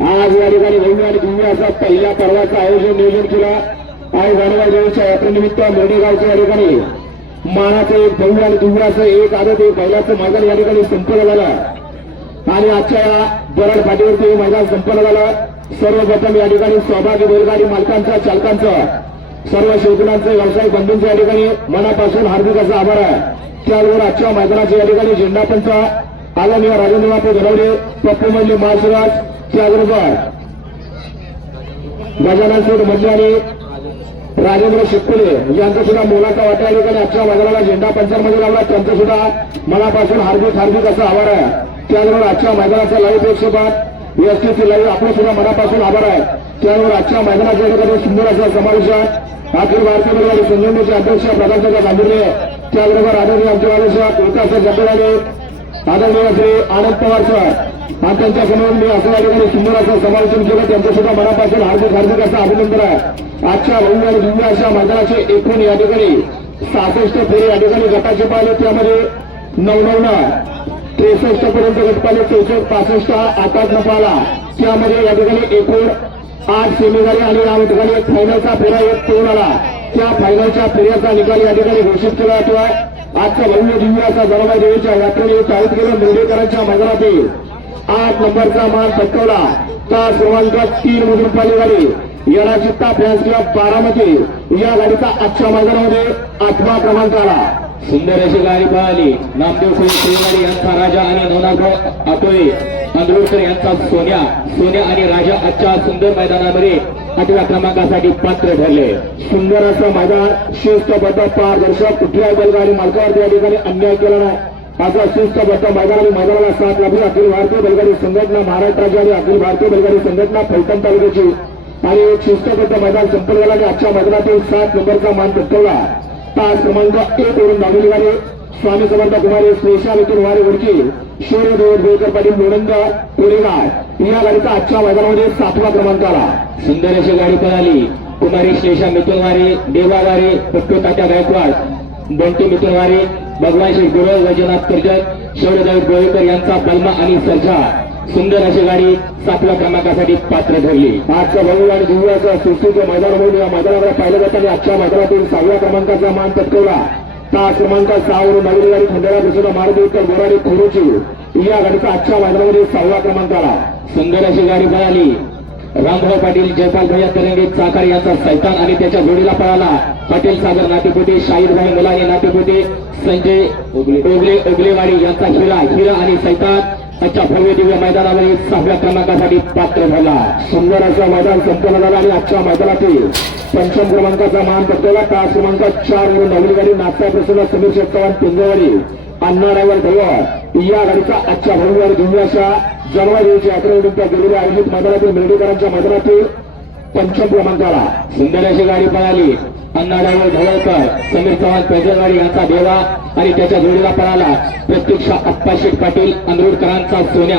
आज या ठिकाणी भव्य आणि दिव्य असा पहिल्या पर्वाचं आयोजन नियोजन केलं. आणि जानेवारी देवीच्या यात्रेनिमित्त मोडेगावच्या या ठिकाणी मानाचं एक भव्य आणि दिव्य असं एक आदत एक बैलाचं मैदान या ठिकाणी संपन्न झालं. आणि आजच्या या बरड फाटीवरती हे मैदान संपन्न झालं. सर्वप्रथम या ठिकाणी सहभागी बैलगाडी मालकांचा चालकांचं सर्व शेवटणांचं व्यावसायिक बंधूंचं या ठिकाणी मनापासून हार्दिक असा आभार आहे. त्याचबरोबर आजच्या मैदानाच्या या ठिकाणी झेंडापंच आदरणीय राजेंद्र बापू घडवले पप्पू म्हणजे मंडली महाशिराज त्याचबरोबर गजानन शेठ मंडले राजेंद्र शिपकुले यांचा सुद्धा मोलाचा वाटा या ठिकाणी आजच्या मैदानाला झेंडा मध्ये लावला. त्यांचं सुद्धा मनापासून हार्दिक हार्दिक असा आभार आहे. त्याबरोबर आजच्या मैदानाचा लाईव्ह प्रेक्षेपात एसटीसी लाईव्ह आपलं सुद्धा मनापासून आभार आहे. त्याबरोबर आजच्या मैदानाच्या ठिकाणी सुंदर असा समावेश आहे. अखिल भारतीय बैलगाडी संघटनेचे अध्यक्ष प्रधानच्या गांधीने त्याबरोबर आदरणीय आमचे आदेश विकास जगदाले आदरणीय श्री आनंद पवार सर आणि समोर मी असं या ठिकाणी सुंदर असं समालोचन केलं. त्यांचं सुद्धा मनापासून हार्दिक हार्दिक असं अभिनंदन आहे. आजच्या भव्य आणि दिव्य अशा मैदानाचे एकूण या ठिकाणी सहासष्ट फेरे या ठिकाणी गटाचे पाहिले. त्यामध्ये नऊ नऊ न त्रेसष्ट पर्यंत गट पाहिले. चौसष्ट पासष्ट आठ न पाहिला. त्यामध्ये या ठिकाणी एकूण आठ सेमी झाले आणि या ठिकाणी एक फायनलचा फेरा एक पूर्ण आला. त्या फायनलच्या फेऱ्याचा निकाल या ठिकाणी घोषित केला जातोय. आजचा भव्य दिव्य असा जळगाव देवीच्या यात्रेने टाळीत केलं मुंडेकरांच्या मैदानातील आठ नंबरचा मान पटकवला. तास क्रमांक तीन मधून पाहिली गाडी येणा चित्ता फॅन्स क्लब बारामती या गाडीचा आजच्या मैदानामध्ये आठवा क्रमांक आला. सुंदर अशी गाडी पळाली. नामदेव श्रीवाडी यांचा राजा आणि नवनाथराव आटोळे अंधुरकर यांचा सोन्या सोन्या आणि राजा आजच्या सुंदर मैदानामध्ये आठव्या क्रमांकासाठी पात्र ठरले. सुंदर असं मैदान शिस्तबद्ध पारदर्शक कुठल्याही बैलगाडी मालकावर या ठिकाणी अन्याय केला नाही. असा शिस्तबद्ध मैदान आणि मैदानाला साथ लाभली. अखिल भारतीय बैलगाडी संघटना महाराष्ट्र राज्य आणि अखिल भारतीय बैलगाडी संघटना फलटण तालुक्याची. आणि एक शिस्तबद्ध मैदान संपन्न झाला आणि आजच्या मैदानातील सात नंबरचा मान पटकवला. तास क्रमांक एक वरून धावलेली गाडी स्वामी समर्थ कुमारी स्नेशा मिथून वारे वडकी शौर्य देव देवकर पाटील लोणंद पुरेगाड या गाडीचा आजच्या मैदानामध्ये सातवा क्रमांक आला. सुंदर अशी गाडी पळाली. कुमारी शेषा मिथुनवारी देवावारी पट्टू तात्या गायकवाड. बंटी मिथुनवारी भगवान श्री गुरु वैजनाथ कर्जत शौर्यदेव गोळेकर यांचा बलमा आणि सर्जा सुंदर अशी गाडी सातव्या क्रमांकासाठी पात्र ठरली. आजच्या भव्य आणि असं सुस्तीचं मैदान म्हणून या मैदानावर पाहिलं जातं आणि आजच्या मैदानातील सहाव्या क्रमांकाचा मान पटकवला. तास क्रमांक सहावरून नवीन गाडी खंडेरा प्रसिद्ध मारुती उत्तर गोराडी खोरोची या गाडीचा आजच्या मैदानामध्ये सहावा क्रमांक आला. सुंदर अशी गाडी पळाली. रामभाऊ पाटील जयपाल भैया तरंगे चाकार यांचा सैतान आणि त्याच्या जोडीला पळाला. पाटील सागर नातेपुते शाहीरभाई मुलानी नातेपुते संजय ओगले ओगलेवाडी यांचा हिरा हिरा आणि सैतान आजच्या भव्य दिव्य मैदानावर सहाव्या क्रमांकासाठी पात्र झाला. सुंदर असं मैदान संपन्न झालं आणि आजच्या मैदानातील पंचम क्रमांकाचा मान पटकवला. तास क्रमांक चार वरून नवीन गाडी नागता प्रसन्न समीर शेठ पिंजवाडी. अण्णा ड्रायव्हर ड्रायव्हर या गाडीचा आजच्या भव्य आणि जानेवारी रोजी अकरा यात्रेनिमित्त गेलेल्या आयोजित मैदानातील मेंढेकरांच्या मैदानातील पंचम क्रमांकाला सुंदर अशी गाडी पळाली. अण्णा ढवळकर समीर चव्हाण पैजलवाडी यांचा देवा आणि त्याच्या जोडीला पळाला. प्रत्यक्ष अप्पाशेठ पाटील अंधरुडकरांचा सोन्या.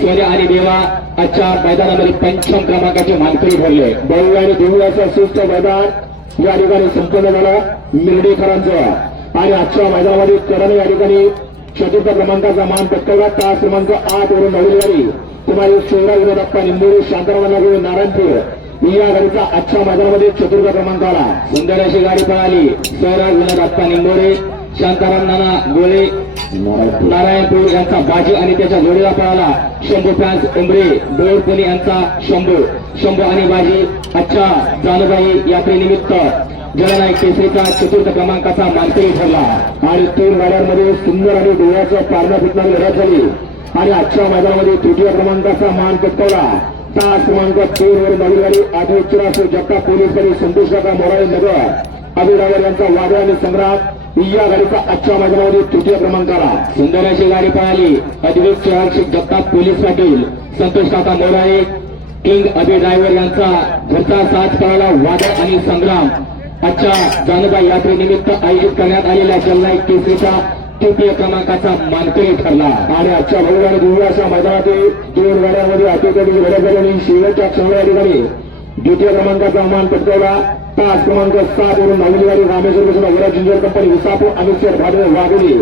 सोन्या आणि देवा आजच्या मैदानामध्ये पंचम क्रमांकाचे मानकरी ठरले. बळू आणि देऊळाचं सुस्त मैदान या ठिकाणी संपन्न झालं. मिरडेकरांचं आणि आजच्या मैदानामध्ये करण या ठिकाणी चतुर्थ क्रमांकाचा मान पटकवला तास क्रमांक आठ वरून गाडी तुम्हाला शहरा विनोदप्पा निंबोरी शांताराम नारायणपूर या गाडीचा आजच्या मैदानामध्ये चतुर्थ क्रमांक आला सुंदर अशी गाडी पळाली स्वराज विनोद आप्पा निंबोरे शांताराम नाना गोळे नारायणपूर यांचा बाजी आणि त्याच्या जोडीला पळाला शंभू फॅन्स उमरे डोळपुणे यांचा शंभू शंभू आणि बाजी आजच्या जानूबाई यात्रेनिमित्त जलनायक केसरीचा चतुर्थ क्रमांकाचा मानकरी ठरला. आणि तीन गाड्यांमध्ये सुंदर आणि डोळ्याचं पारणा फुटणारी लढत झाली. आणि आजच्या मैदानामध्ये तृतीय क्रमांकाचा मान पटकवला. तास क्रमांक तीन वर नवीन गाडी आठवे चुराशे जगताप पोलीस गाडी संतोष काका मोराळे नगर. अभिरावर यांचा वादळ आणि संग्राम या गाडीचा आजच्या मैदानामध्ये तृतीय क्रमांक आला सुंदर गाडी पळाली. अधिवेश चहाक्षिक जगताप पोलीस पाटील संतोष काका मोराळे किंग अभि ड्रायव्हर यांचा घरचा साथ पळाला. वादळ आणि संग्राम आजच्या जानबाई यात्रेनिमित्त आयोजित करण्यात आलेल्या जलनायक केसरीचा तृतीय क्रमांकाचा मानकरी ठरला. आणि आजच्या भव्य आणि दिव्य मैदानातील दोन गाड्यांमध्ये अटीतटीची लढत शेवटच्या क्षणाला ठिकाणी द्वितीय क्रमांकाचा मान पटकावला. तास क्रमांक सात वरून नवीन गाडी रामेश्वर कृष्ण वरा जिंजर कंपनी उसापूर अमित शेर भाडवे वाघोली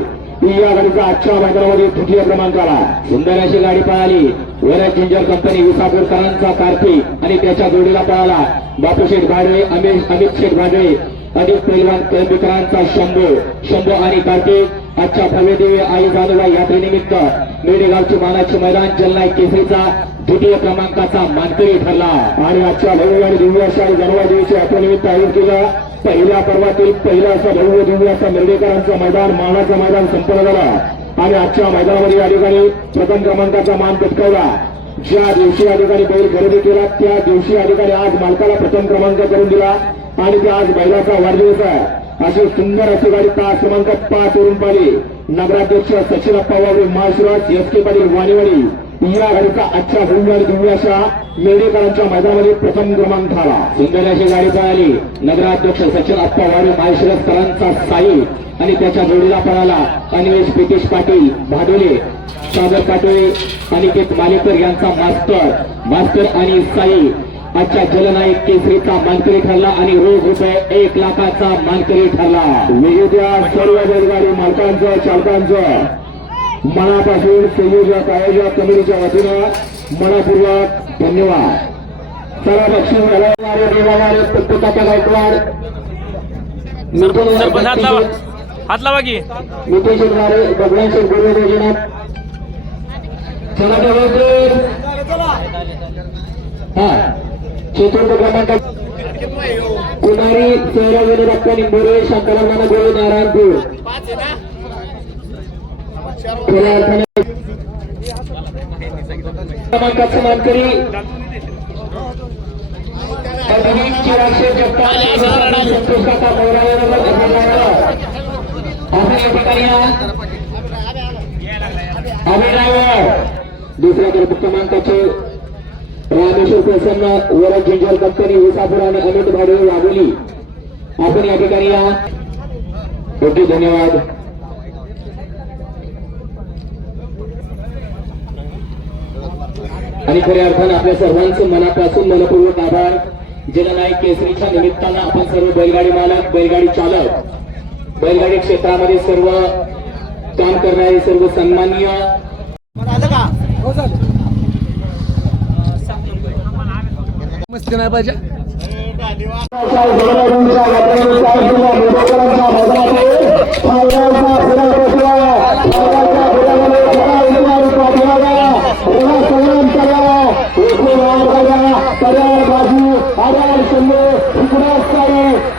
या गाडीचा आजच्या मैदानामध्ये तृतीय क्रमांकाला सुंदर अशी गाडी पळाली. वरच जिंजर कंपनी विसापूरकरांचा कार्तिक आणि त्याच्या जोडीला पळाला. बापूशेठ भाडळे अमित अमित शेठ भाडळे अधिक पैलवान कळंबीकरांचा शंभू शंभू आणि कार्तिक. आजच्या भव्यदेवी आई जानोबा यात्रेनिमित्त मेडेगावचे मानाचे मैदान जलनाय केसरीचा द्वितीय क्रमांकाचा मानकरी ठरला. आणि आजच्या भव्य आणि दिव्य अशा गणवा देवीच्या यात्रेनिमित्त आयोजित केलं पहिल्या पर्वातील पहिला असा भव्य दिव्य असा मिरडेकरांचं मैदान मानाचं मैदान संपन्न झाला. आणि आजच्या मैदानामध्ये या ठिकाणी प्रथम क्रमांकाचा मान पटकावला. ज्या दिवशी या ठिकाणी बैल खरेदी केला त्या दिवशी या ठिकाणी आज मालकाला प्रथम क्रमांक करून दिला. आणि ते आज बैलाचा वाढदिवस आहे. अशी सुंदर अशी गाडी तास क्रमांक पाच वरून पाहिली. नगराध्यक्ष सचिन अप्पा वावरे महाशिवराज एस के पाटील वाणीवाडी. या गाडीचा आजच्या भव्य आणि मेडेकरांच्या मैदानामध्ये प्रथम क्रमांक झाला. सुंदर अशी गाडी पळाली. नगराध्यक्ष सचिन आप्पा वाडे माहेश्वरकरांचा साई आणि त्याच्या जोडीला पळाला. अन्वेष प्रितेश पाटील भाडोले सागर पाटोळे अनिकेत मालेकर यांचा मास्टर मास्टर आणि साई. आजच्या जलनायक केसरीचा मानकरी ठरला आणि रोख रुपये एक लाखाचा मानकरी ठरला. विजेत्या सर्व बैलगाडी मालकांचं चालकांचं मनापासून संयोजक आयोजक कमिटीच्या वतीनं मनापूर्वक धन्यवाद. चला बक्षीस घालवणारे देवावारे प्रत्येकाचा गायकवाड हात लावा. की. नितेश वारे बबळेश्वर गुरु योजना चला हा. चतुर्थ क्रमांक निंबोरे शंकरांना गोळे नारायणपूर. या. अभिनवर दुसऱ्या क्रम- क्रमांकाचे रामेश्वर प्रसन्न वरद जिंजर कंपनी उसापूर आणि अमित भाडे वाघोली आपण या ठिकाणी या ओके धन्यवाद आणि खऱ्या अर्थानं आपल्या सर्वांचं मनापासून मनपूर्वक आभार. जननायक केसरीच्या निमित्तानं आपण सर्व बैलगाडी मालक बैलगाडी चालक बैलगाडी क्षेत्रामध्ये सर्व काम करणारे सर्व सन्माननीय मस्ती नाही पाहिजे.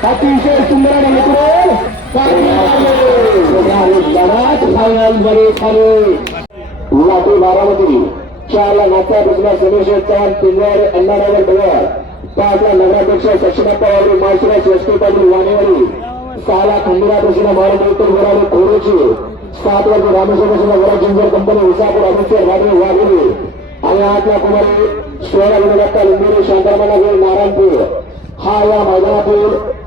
अतिशय सुंदर लातूर बारामती चारला नाचा दुसरा सोमेश्वर चव्हाण पिंजवाडे अण्णानगर डोंगर पाचला नगराध्यक्ष सक्षमप्पा वाडी माळशिराज एसटी पाटील वाणेवाडी. सहाला खंडिरा प्रश्न महाराज उत्तर गोराडे खोरेची सात वर्ष रामेश्वर प्रश्न वरा जिंजर कंपनी उसापूर अमृतसर वाडे वाघोली आणि आठला कुमारी सोळा गुणवत्ता लिंबोरी शांतरमानगर नारायणपूर. हा या मैदानातील